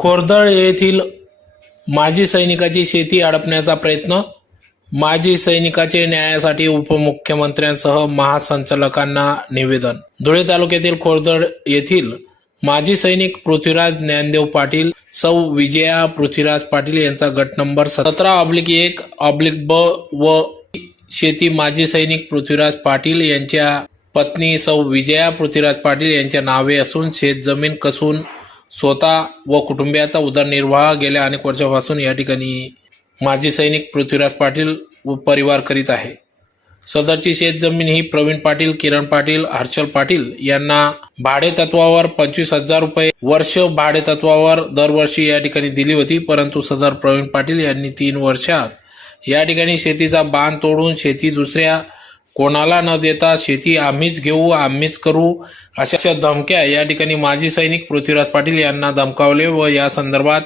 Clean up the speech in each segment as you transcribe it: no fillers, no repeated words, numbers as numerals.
खोरदळ येथील माजी सैनिकाची शेती हडपण्याचा प्रयत्न. माजी सैनिकाचे न्यायासाठी उपमुख्यमंत्र्यांसह महासंचालकांना निवेदन. धुळे तालुक्यातील खोरदळ येथील माजी सैनिक पृथ्वीराज ज्ञानदेव पाटील, सौ विजया पृथ्वीराज पाटील यांचा गट नंबर 17/1/ब व शेती माजी सैनिक पृथ्वीराज पाटील यांच्या पत्नी सौ विजया पृथ्वीराज पाटील यांच्या नावे असून शेतजमीन कसून स्वतः व कुटुंबियाचा उदरनिर्वाह गेल्या अनेक वर्षापासून या ठिकाणी माजी सैनिक पृथ्वीराज पाटील व परिवार करीत आहे. सदरची शेतजमीन ही प्रवीण पाटील, किरण पाटील, हर्षल पाटील यांना भाडे तत्वावर 25,000 रुपये वर्ष भाडे तत्वावर दरवर्षी या ठिकाणी दिली होती. परंतु सदर प्रवीण पाटील यांनी 3 वर्षात या ठिकाणी शेतीचा बांध तोडून शेती दुसऱ्या कोणाला न देता शेती आम्हीच घेऊ, आम्हीच करू अशा धमक्या या ठिकाणी माजी सैनिक पृथ्वीराज पाटील यांना धमकावले व या संदर्भात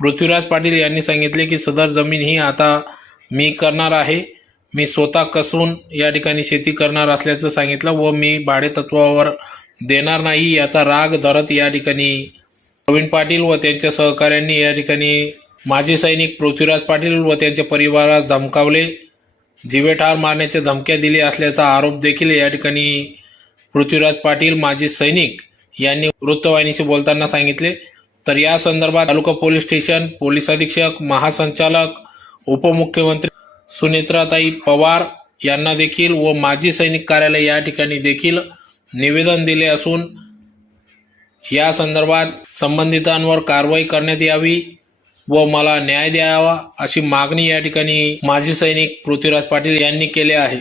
पृथ्वीराज पाटील यांनी सांगितले की सदर जमीन ही आता मी करणार आहे. मी स्वतः कसून या ठिकाणी शेती करणार असल्याचं सांगितलं व मी भाडे तत्वावर देणार नाही. याचा राग धरत या ठिकाणी प्रवीण पाटील व त्यांच्या सहकाऱ्यांनी या ठिकाणी माजी सैनिक पृथ्वीराज पाटील व त्यांच्या परिवारास धमकावले, जीवेठार मारण्याच्या धमक्या दिल्या असल्याचा आरोप देखील या ठिकाणी पृथ्वीराज पाटील माजी सैनिक यांनी वृत्तवाहिनीशी बोलताना सांगितले. तर या संदर्भात तालुका पोलीस स्टेशन पोलीस अधीक्षक, महासंचालक, उपमुख्यमंत्री सुनेत्राताई पवार यांना देखील व माजी सैनिक कार्यालय या ठिकाणी देखील निवेदन दिले असून या संदर्भात संबंधितांवर कारवाई करण्यात यावी व मला न्याय द्यावा अशी मागणी या ठिकाणी माजी सैनिक पृथ्वीराज पाटील यांनी केले आहे.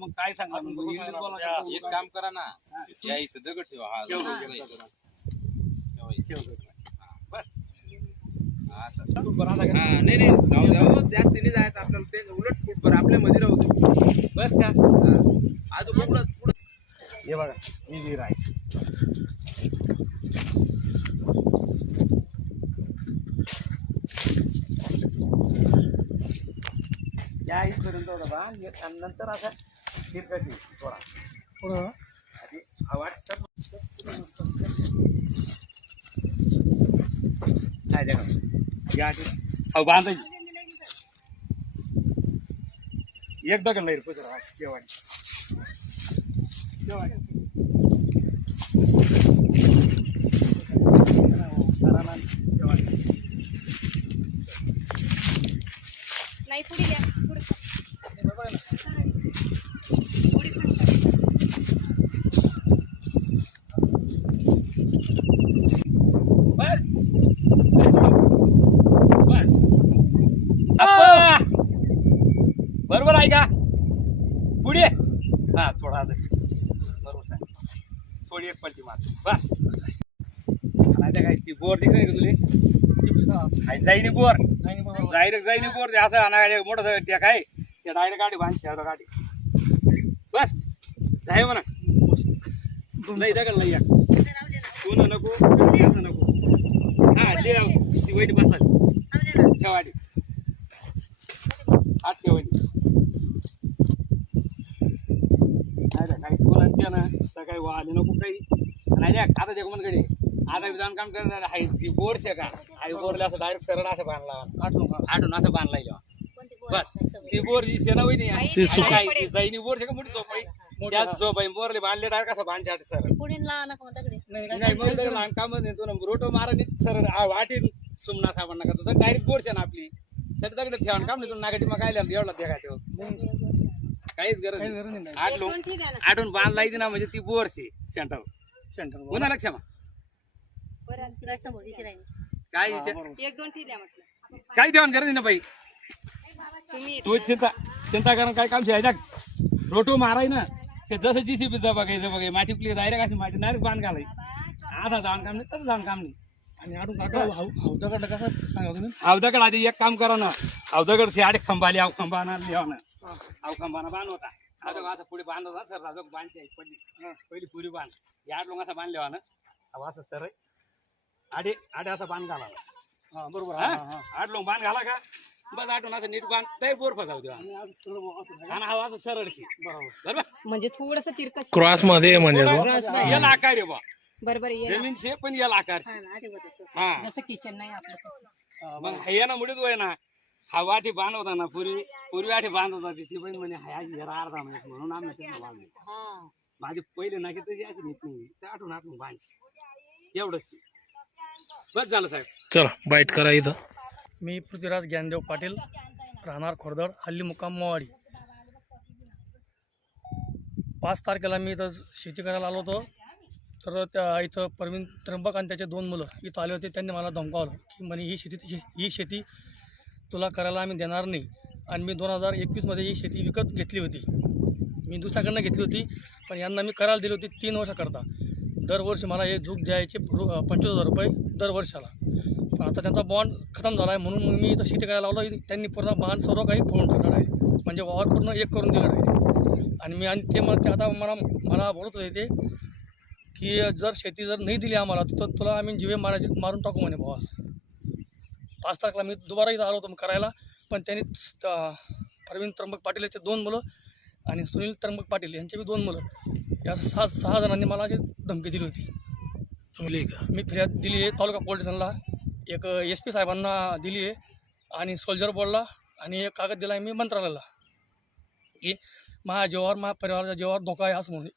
मग काय सांगा एक काम करा ना, या इथं दगड ठेवा. हा नाही जाऊ जास्त नाही जायचं आपल्याला, ते उलट फुटभर आपल्या मध्ये राहू दे बस का. अजून पुढं हे बघा मी विहीर आहे. या इथपर्यंत होता आणि नंतर असा फिरकटी थोडा पुढं आधी वाटतं बांधायची एक दगड नाही जेवाणी नाही पुढे द्या पुढे बरोबर आहे का पुढे. हा थोडा बरोबर आहे, थोडी एक पलटी मार बस. नाही काय ती बोर दिसली का तुले जाईनी बोर जाईनी बोर असं मोठं त्या काय त्या डायरेक्ट गाडी बांधशी गाडी बस जाय म्हणा. नाही दगड नाही या कोण नको हा ती वैट बसाली ठेवाडी आठ ठेवाडी काही कोणा ना तर काही वाले नको काही नाही आता ते म्हणकडे आता जाऊन काम करणार आहे. ती बोरशे का आई बोरला असं डायरेक्ट सरळ असं बांधला आठून असं बांधला बस. ती बोर जी सेना होई नाही जाईनी बोरशे का मोठी झोप आहे त्यात झोप आहे. बोरले बांधले डायरेक्ट असं बांधच्या सर नाही मग काम तो रोटो मारा सरळ वाटी सुमना साबण नका तर डायरेक्ट बोरशे ना आपली तर दगड ठेवा काम नाही तुला नागाटी मग काय एवढा देखा काहीच गरज नाही. आठून बांधला ना म्हणजे ती बोरशे सेंटर पुन्हा लक्ष काय काय ठेवण गरज ना बाई. तू चिंता करा काय काम शिवायचा रोटो माराय ना ते जसं जीसीबीचं बघायचं बघाय माती प्ली डायरेक्ट अशी माती डायरेक्ट बांध घालाय. आता जाऊन काम नाही तर जाऊन काम नाही. आणि आडून काका हौदाकडं कसं सांगा तुम्ही हौदाकडं आधी एक काम करा ना. हौदाकडे आडे खंबाली आव खंबा लिहा ना आव खंबाना बांध होता. आता असं पुढे बांध होता सर राजो बांधची पहिली पुरी बांध या लोक असं बांधले ना असं सर आडे आडे असा बांध घाला बरोबर आठ लोक बांध घाला का बस आठून असं नीट बांध तरी बोर फसाव देवा आणि हा असं सरळशी बरोबर म्हणजे थोडस तिरकस क्रॉस मध्ये आहे म्हणजे तो. याला आकार आहे बा बरोबर आहे जमीन शे पण याला आकार हा जसं किचन नाही आपलं मग हे मुळेच वय ना हा वाटी बांध होता ना पूर्वी वाटी बांध होता ती पण म्हणे हा जरा अर्धा महिन्यात म्हणून आम्ही त्यांना बांधले माझे पहिले ना की त्याची अशी नीट नाही ते आठवून बांध एवढंच बस झालं साहेब चला बाईट करा इथं. मी पृथ्वीराज ज्ञानदेव पाटील, राहणार खोरदड, हल्ली मुक्काम मोवाडी. 5 तारखेला मी इथं शेती करायला आलो होतो. तर त्या इथं प्रवीण त्र्यंबक आणि त्याचे 2 मुलं इथं आले होते. त्यांनी मला धमकावलं की म्हणे ही शेती तुला करायला आम्ही देणार नाही. आणि मी 2021मध्ये ही शेती विकत घेतली होती. मी दुसऱ्याकडनं घेतली होती, पण यांना मी करायला दिली होती 3 वर्षाकरता. दरवर्षी मला हे झूक द्यायचे 25,000 रुपये दरवर्षाला. पण आता त्यांचा बॉन्ड खतम झाला आहे, म्हणून मग मी इथं शेती करायला लावलं. त्यांनी पूर्ण बॉन्ड सर्व काही फोडून टाकलं आहे, म्हणजे वावर पूर्ण एक करून दिलं आहे. आणि ते आता मला बोलत होते ते की जर शेती नाही दिली आम्हाला तर तुला आम्ही जीवे मारून टाकू म्हणे बॉस. 5 तारखेला मी दुबारा इथं आलो होतो करायला, पण त्यांनी प्रवीण त्र्यंबक पाटील याचे 2 मुलं आणि सुनील त्र्यंबक पाटील यांचे बी 2 मुलं, या 6 जणांनी मला अशी धमकी दिली होती. मी फिर्याद दिली आहे तालुका पोलीस स्टेशनला, एक SP साहेबांना दिली आहे आणि सोल्जर बोर्डला, आणि एक कागद दिला आहे मी मंत्रालयाला की माझ्या जीवावर, माझ्या परिवाराच्या जीवावर धोका आहे असं म्हणून.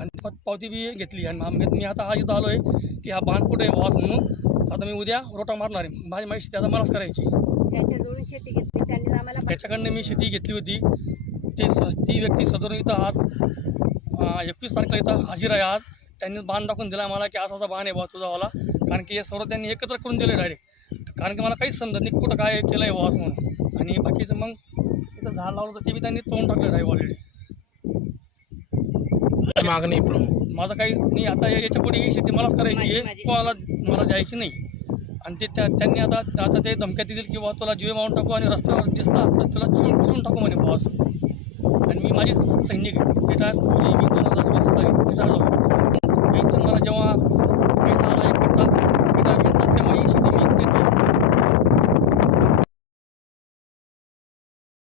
आणि पावती बी घेतली. आणि मी आता आज इथं आलो आहे की हा बांध कुठे आहे वास म्हणून. आता मी उद्या रोटा मारणार आहे. माझी शेती आता मलाच करायची. त्याच्याजवळून शेती घेतली त्यांनी आम्हाला त्याच्याकडनं मी शेती घेतली होती. ती व्यक्ती सदरून इथं आज 21 तारखेला इथं हजीर आहे. आज त्यांनी बांध दाखवून दिला मला की असा बांध आहे बा तुझावाला, कारण की हे सर्व त्यांनी एकत्र करून दिले डायरेक्ट. कारण की मला काहीच समजत नाही कुठं काय केलं आहे वास म्हणून. आणि बाकीचं मग इथं झाड लावलं तर ते बी त्यांनी तोडून टाकलं आहे ऑलरेडी. मागणी प्रमुख माझं काही नाही. आता याच्या पुढे ही शेती मलाच करायची आहे, मला द्यायची नाही. आणि ते त्यांनी आता ते धमक्या दिली की बा तुला जीवे मारून टाकू, आणि रस्त्यावर दिसला तर तुला चिरून टाकू म्हणे बॉस. आणि मी माझी सैनिक रिटायर, मी 2020 साली रिटायर झालो.